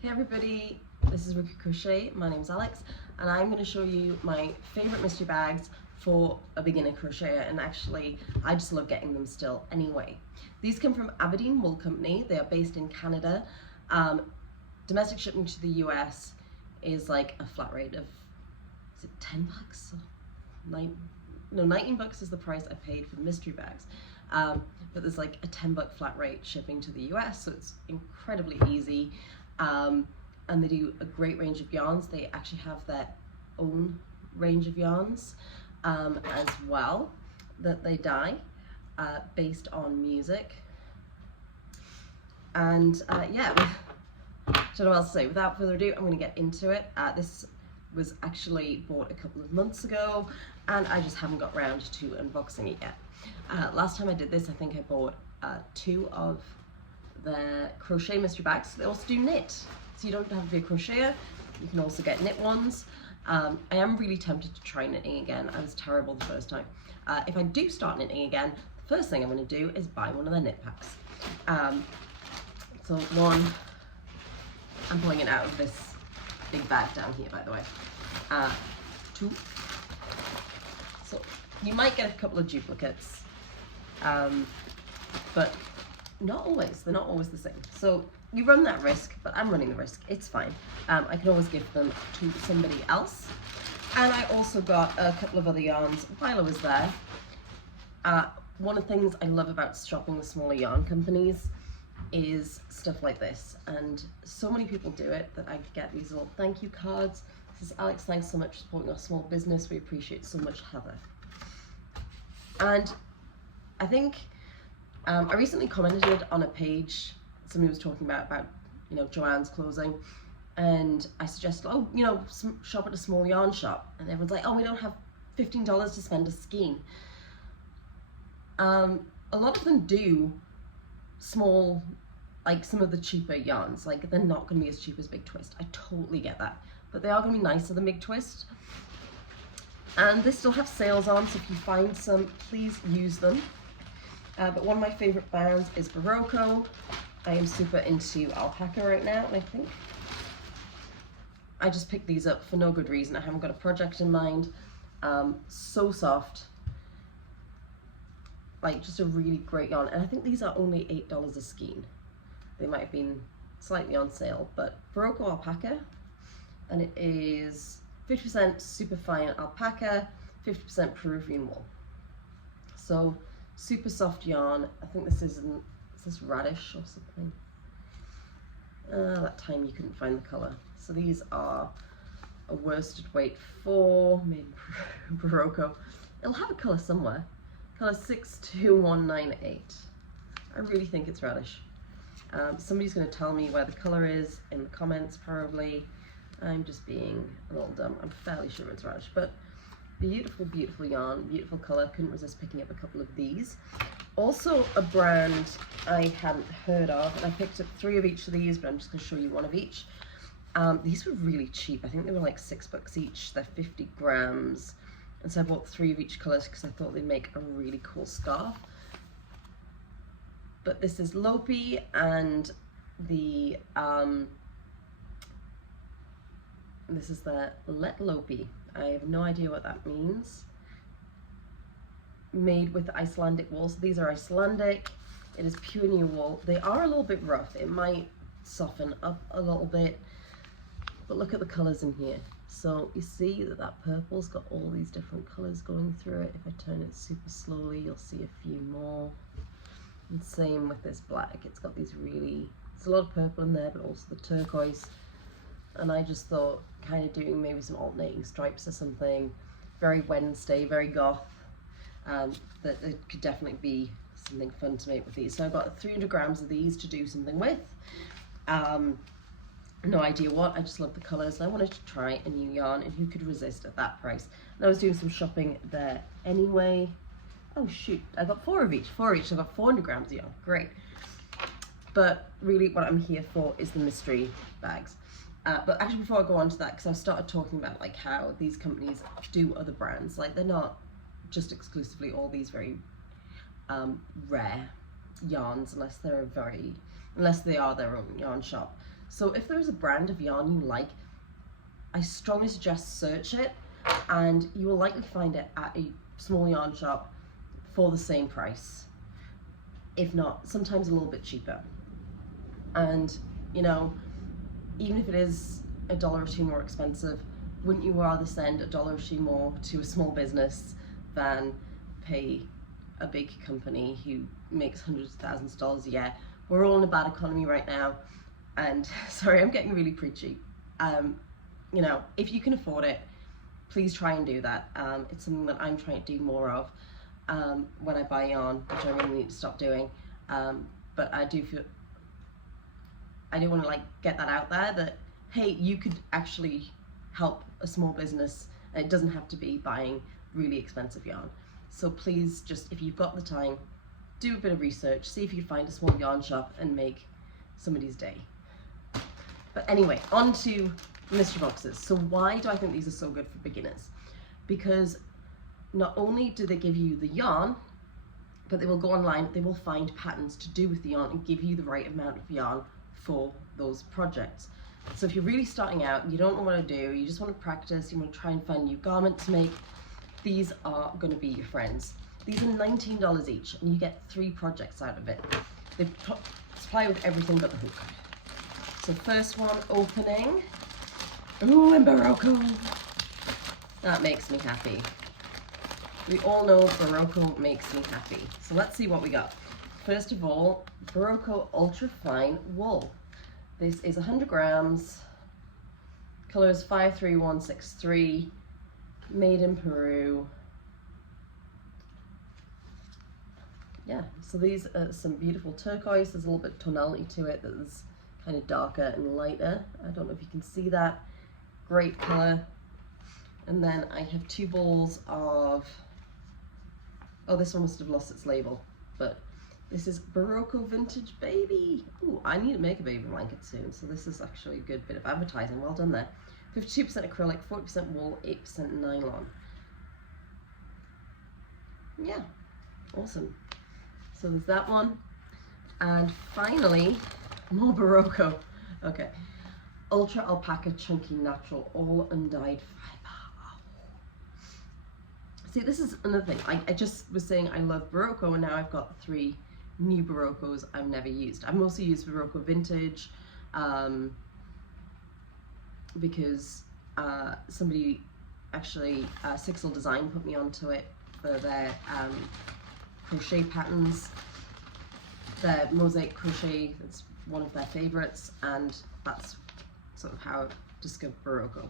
Hey everybody, this is Crochet. My name's Alex and I'm going to show you my favourite mystery bags for a beginner crocheter, and actually I just love getting them still anyway. These come from Aberdeen Wool Company. They are based in Canada. Domestic shipping to the US is like a flat rate of, is it $10? No, $19 is the price I paid for the mystery bags. But there's like a $10 flat rate shipping to the US, so it's incredibly easy. And they do a great range of yarns. They actually have their own range of yarns as well that they dye based on music. And yeah, don't know what else to say. Without further ado, I'm going to get into it. This was actually bought a couple of months ago and I just haven't got around to unboxing it yet. Last time I did this, I think I bought 2 of their crochet mystery bags. They also do knit, so you don't have to be a crocheter. You can also get knit ones. I am really tempted to try knitting again. I was terrible the first time. If I do start knitting again, the first thing I'm going to do is buy one of their knit packs. So one, I'm pulling it out of this big bag down here, by the way. 2. So you might get a couple of duplicates, but not always. They're not always the same. So you run that risk, but I'm running the risk. It's fine. I can always give them to somebody else. And I also got a couple of other yarns while I was there. One of the things I love about shopping with smaller yarn companies is stuff like this. And so many people do it that I get these little thank you cards. This is Alex, thanks so much for supporting our small business. We appreciate so much, Heather. And I think I recently commented on a page somebody was talking about Joanne's closing, and I suggested, shop at a small yarn shop, and everyone's like, oh, we don't have $15 to spend a skein. A lot of them do small, like some of the cheaper yarns, like they're not going to be as cheap as Big Twist. I totally get that, but they are going to be nicer than Big Twist. And they still have sales on, so if you find some, please use them. But one of my favorite brands is Barocco. I am super into alpaca right now, and I think I just picked these up for no good reason. I haven't got a project in mind. So soft, like just a really great yarn. And I think these are only $8 a skein. They might have been slightly on sale, but Barocco alpaca, and it is 50% superfine alpaca, 50% Peruvian wool. So super soft yarn. I think this is this radish or something? That time you couldn't find the colour. So these are a worsted weight 4, made in Barocco. It'll have a colour somewhere. Colour 62198. I really think it's radish. Somebody's going to tell me where the colour is in the comments probably. I'm just being a little dumb. I'm fairly sure it's radish, but beautiful, beautiful yarn, beautiful colour. Couldn't resist picking up a couple of these. Also a brand I hadn't heard of, and I picked up 3 of each of these, but I'm just going to show you one of each. These were really cheap. I think they were like $6 each. They're 50 grams. And so I bought 3 of each colour because I thought they'd make a really cool scarf. But this is Lopi, and the this is the Let Lopi. I have no idea what that means. Made with Icelandic wool. So these are Icelandic. It is pure new wool. They are a little bit rough. It might soften up a little bit. But look at the colours in here. So you see that that purple's got all these different colours going through it. If I turn it super slowly, you'll see a few more. And same with this black. It's got these really, there's a lot of purple in there, but also the turquoise. And I just thought kind of doing maybe some alternating stripes or something. Very Wednesday, very goth. That it could definitely be something fun to make with these. So I've got 300 grams of these to do something with. No idea what, I just love the colours, and I wanted to try a new yarn, and who could resist at that price? And I was doing some shopping there anyway. Oh shoot, I got 4 of each, so I got 400 grams of yarn, great. But really what I'm here for is the mystery bags. But actually before I go on to that, because I've started talking about like how these companies do other brands, like they're not just exclusively all these very rare yarns unless they are their own yarn shop. So if there's a brand of yarn you like, I strongly suggest search it, and you will likely find it at a small yarn shop for the same price, if not sometimes a little bit cheaper. And you know, even if it is a dollar or two more expensive, wouldn't you rather send a dollar or two more to a small business than pay a big company who makes hundreds of thousands of dollars a year? We're all in a bad economy right now, and sorry, I'm getting really preachy. You know, if you can afford it, please try and do that. It's something that I'm trying to do more of when I buy yarn, which I really need to stop doing. But I do feel, I do want to like get that out there that, hey, you could actually help a small business, and it doesn't have to be buying really expensive yarn. So please, just if you've got the time, do a bit of research, see if you find a small yarn shop and make somebody's day. But anyway, on to mystery boxes. So why do I think these are so good for beginners? Because not only do they give you the yarn, but they will go online, they will find patterns to do with the yarn and give you the right amount of yarn for those projects. So if you're really starting out, you don't know what to do, you just want to practice, you want to try and find a new garment to make, these are going to be your friends. These are $19 each, and you get 3 projects out of it. They supply with everything but the hook. So first one, opening. Ooh, and Barocco. That makes me happy. We all know Barocco makes me happy. So let's see what we got. First of all, Barocco Ultra Fine Wool. This is 100 grams, colors 53163, made in Peru. Yeah, so these are some beautiful turquoise. There's a little bit of tonality to it that's kind of darker and lighter. I don't know if you can see that. Great color. And then I have 2 balls of, oh, this one must have lost its label, but this is Barocco Vintage Baby. Ooh, I need to make a baby blanket soon, so this is actually a good bit of advertising. Well done there. 52% acrylic, 40% wool, 8% nylon. Yeah, awesome. So there's that one. And finally, more Barocco. Okay. Ultra Alpaca Chunky Natural All Undyed Fiber. Oh. See, this is another thing. I just was saying I love Barocco, and now I've got 3 new Baroccos I've never used. I've mostly used Barocco Vintage because somebody actually, Sixel Design, put me onto it for their crochet patterns. Their mosaic crochet, that's one of their favorites, and that's sort of how I discovered Barocco.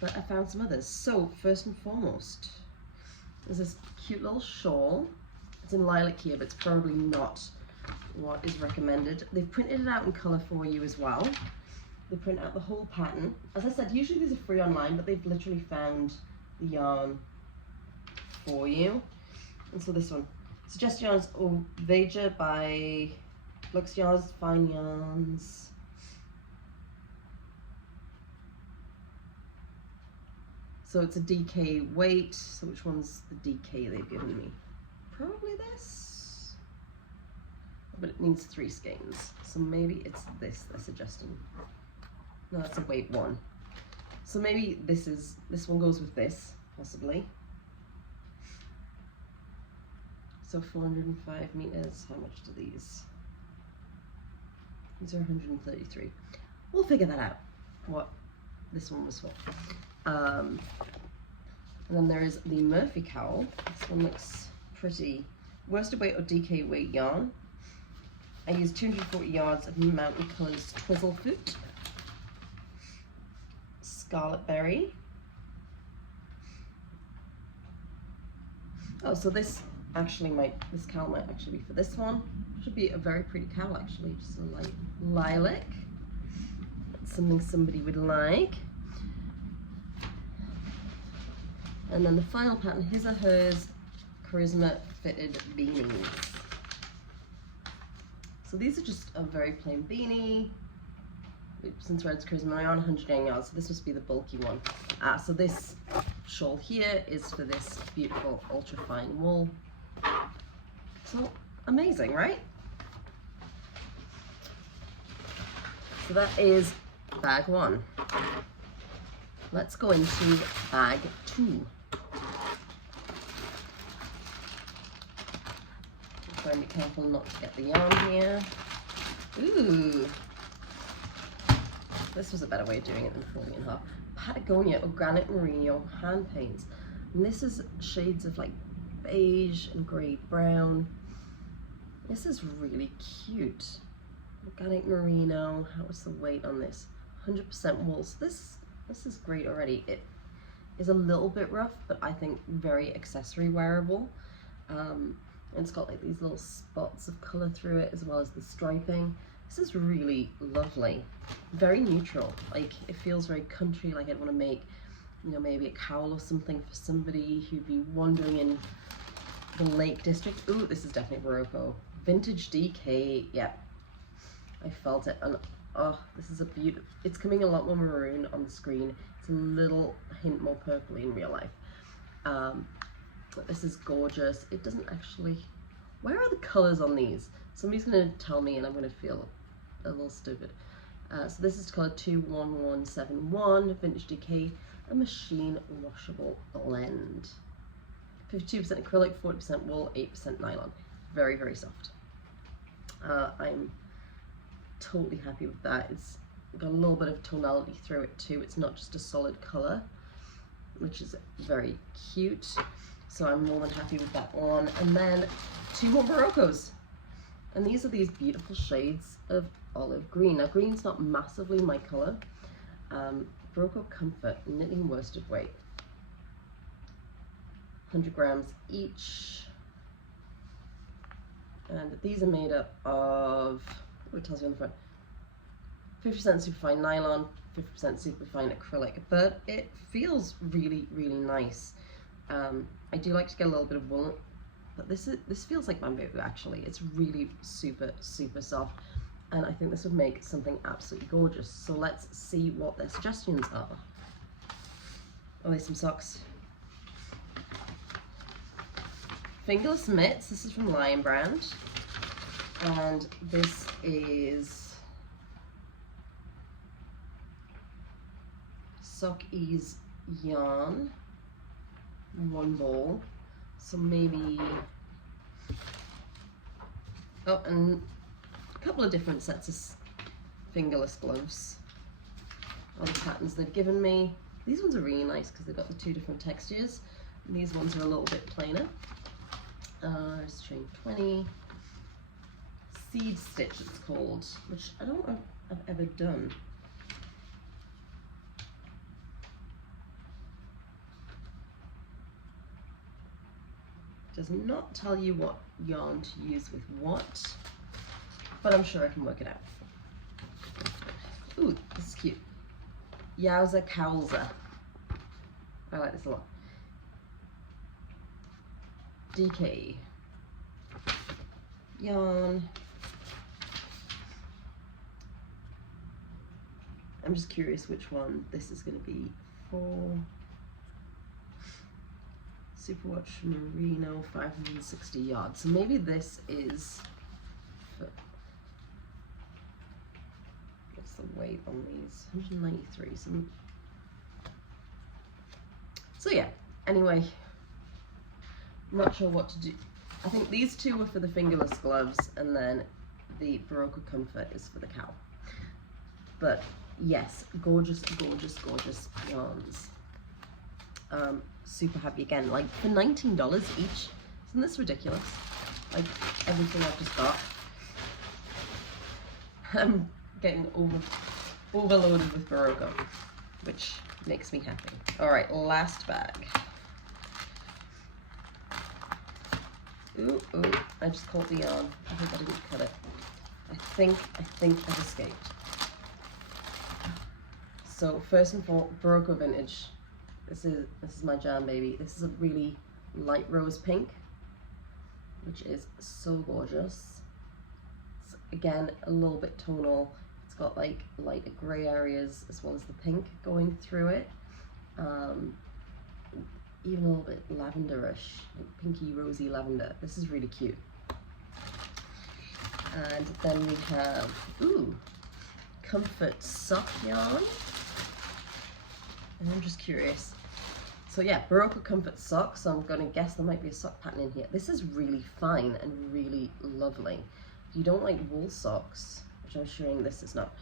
But I found some others. So first and foremost, there's this cute little shawl. It's in lilac here, but it's probably not what is recommended. They've printed it out in colour for you as well. They print out the whole pattern. As I said, usually these are free online, but they've literally found the yarn for you. And so this one, Suggest Yarns Oveja by Lux Yarns Fine Yarns. So it's a DK weight. So which one's the DK they've given me? Probably this, but it needs 3 skeins, so maybe it's this they're suggesting. No, that's a weight 1. So maybe this one goes with this, possibly. So 405 meters. How much do these? These are 133. We'll figure that out, what this one was for. And then there is the Murphy cowl. This one looks pretty. Worsted weight or DK weight yarn. I used 240 yards of Mountain Colours Twizzle Foot, Scarlet Berry. Oh, so this cowl might actually be for this one. Should be a very pretty cowl actually, just a light lilac. That's something somebody would like. And then the final pattern, his or hers Charisma fitted beanies. So these are just a very plain beanie. Since Red's Charisma, I'm on 109 yards, so this must be the bulky one. So this shawl here is for this beautiful ultra fine wool. So amazing, right? So that is bag 1. Let's go into bag 2. Try and be careful not to get the yarn here. Ooh, this was a better way of doing it than folding in half. Patagonia Organic Merino hand paints, and this is shades of like beige and grey brown. This is really cute. Organic merino. What's the weight on this? 100% wool. So this is great already. It is a little bit rough, but I think very accessory wearable. And it's got like these little spots of colour through it, as well as the striping. This is really lovely. Very neutral. Like, it feels very country. Like I'd want to make, you know, maybe a cowl or something for somebody who'd be wandering in the Lake District. Ooh, this is definitely Barocco. Vintage DK. Yep. I felt it, and oh, this is a beautiful. It's coming a lot more maroon on the screen. It's a little hint more purpley in real life. But this is gorgeous. It doesn't actually. Where are the colors on these? Somebody's gonna tell me, and I'm gonna feel a little stupid. So this is color 21171, Vintage DK, a machine washable blend. 52% acrylic, 40% wool, 8% nylon. Very, very soft. I'm totally happy with that. It's got a little bit of tonality through it too. It's not just a solid color, which is very cute. So I'm more than happy with that one. And then 2 more Baroccos. And these are these beautiful shades of olive green. Now green's not massively my color. Barocco Comfort, knitting worsted weight. 100 grams each. And these are made up of, it tells you on the front, 50% superfine nylon, 50% superfine acrylic, but it feels really, really nice. I do like to get a little bit of wool, but this feels like bamboo actually. It's really super, super soft, and I think this would make something absolutely gorgeous. So let's see what their suggestions are. Oh, there's some socks. Fingerless mitts. This is from Lion Brand, and this is Sock Ease yarn, 1 ball. So maybe, oh, and a couple of different sets of fingerless gloves. All the patterns they've given me. These ones are really nice because they've got the 2 different textures. And these ones are a little bit plainer. It's chain 20. Seed stitch it's called, which I don't know if I've ever done. Does not tell you what yarn to use with what, but I'm sure I can work it out. Ooh, this is cute. Yowza Cowza. I like this a lot. DK yarn. I'm just curious which one this is going to be for. Superwash Merino 560 yards. So maybe this is for, what's the weight on these? 193. So yeah, anyway, I'm not sure what to do. I think these 2 were for the fingerless gloves, and then the Barocco Comfort is for the cowl. But yes, gorgeous, gorgeous, gorgeous yarns. Super happy again, like for $19 each. Isn't this ridiculous? Like everything I've just got. I'm getting overloaded with Barocco, which makes me happy. All right, last bag. Ooh, I just caught the yarn. I hope I didn't cut it. I think I've escaped. So first and foremost, Barocco Vintage. This is my jam, baby. This is a really light rose pink, which is so gorgeous. It's, again, a little bit tonal. It's got like lighter grey areas as well as the pink going through it. Even a little bit lavenderish, like pinky rosy lavender. This is really cute. And then we have, ooh, comfort sock yarn. And I'm just curious. So yeah, Barocco comfort socks. So I'm going to guess there might be a sock pattern in here. This is really fine and really lovely. If you don't like wool socks, which I'm showing this is not.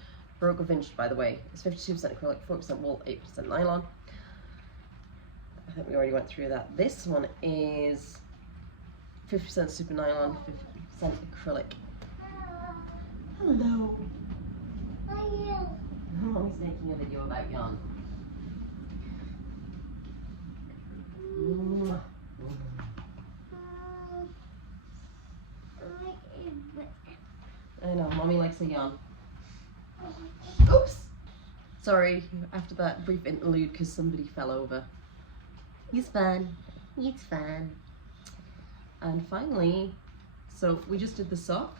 Barocco vintage, by the way, it's 52% acrylic, 40% wool, 8% nylon. I think we already went through that. This one is 50% super nylon, 50% acrylic. Hello. Mommy's making a video about yarn. I know, Mommy likes a yarn. Oops! Sorry, after that brief interlude because somebody fell over. He's fine. He's fine. And finally, so we just did the sock.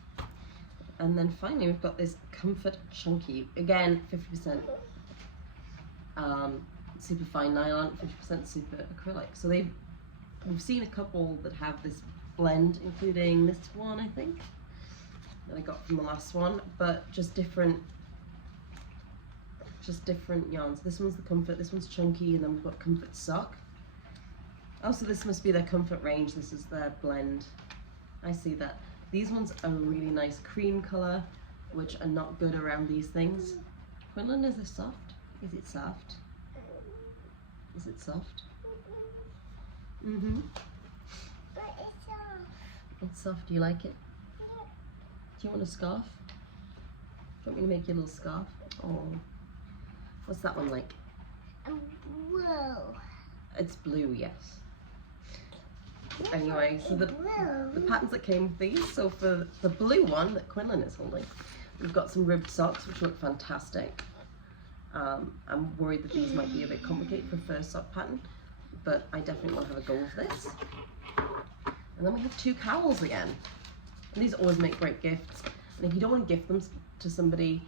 And then finally we've got this Comfort Chunky. Again, 50% super fine nylon, 50% super acrylic. So we've seen a couple that have this blend, including this one, I think, that I got from the last one, but just different yarns. This one's the Comfort, this one's Chunky, and then we've got Comfort Sock. Also, this must be their Comfort range. This is their blend. I see that. These ones are really nice cream color, which are not good around these things. Quinlan, is this soft? Is it soft? Is it soft? Mm-hmm. But it's soft. It's soft. Do you like it? Yeah. Do you want a scarf? Do you want me to make you a little scarf? Oh. What's that one like? Whoa. It's blue, yes. Anyway, so the patterns that came with these, so for the blue one that Quinlan is holding, we've got some ribbed socks which look fantastic. I'm worried that these might be a bit complicated for first sock pattern, but I definitely want to have a go with this. And then we have two cowls again. And these always make great gifts. And if you don't want to gift them to somebody,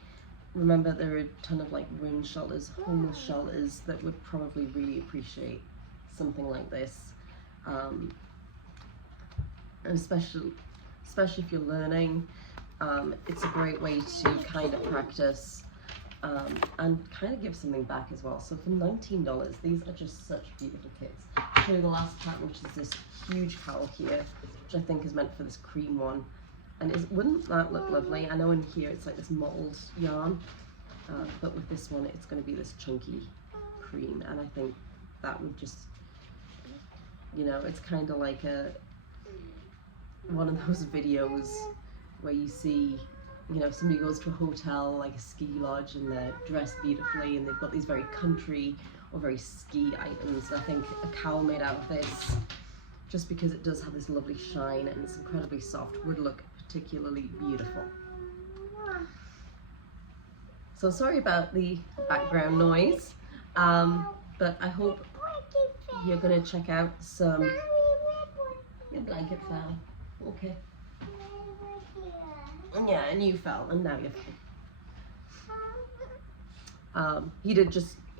remember there are a ton of like wound shelters, homeless shelters that would probably really appreciate something like this. And especially if you're learning, it's a great way to kind of practice and kind of give something back as well. So for $19, these are just such beautiful kits. I'll show you the last pattern, which is this huge cowl here, which I think is meant for this cream one. And wouldn't that look lovely? I know in here it's like this mottled yarn, but with this one it's going to be this chunky cream, and I think that would just, you know, it's kind of like one of those videos where you see, you know, somebody goes to a hotel, like a ski lodge, and they're dressed beautifully and they've got these very country or very ski items. And I think a cowl made out of this, just because it does have this lovely shine and it's incredibly soft, would look particularly beautiful. So sorry about the background noise, but I hope you're going to check out some... Your blanket fell. Okay. Yeah, and you fell, and now you're fine.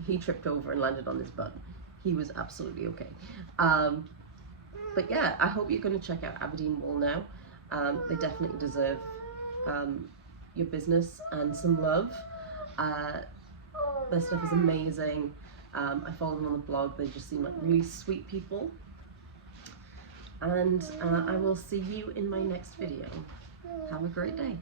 He tripped over and landed on his butt. He was absolutely okay. But yeah, I hope you're going to check out Aberdeen wool now. They definitely deserve your business and some love. Their stuff is amazing. I follow them on the blog. They just seem like really sweet people. And I will see you in my next video. Have a great day.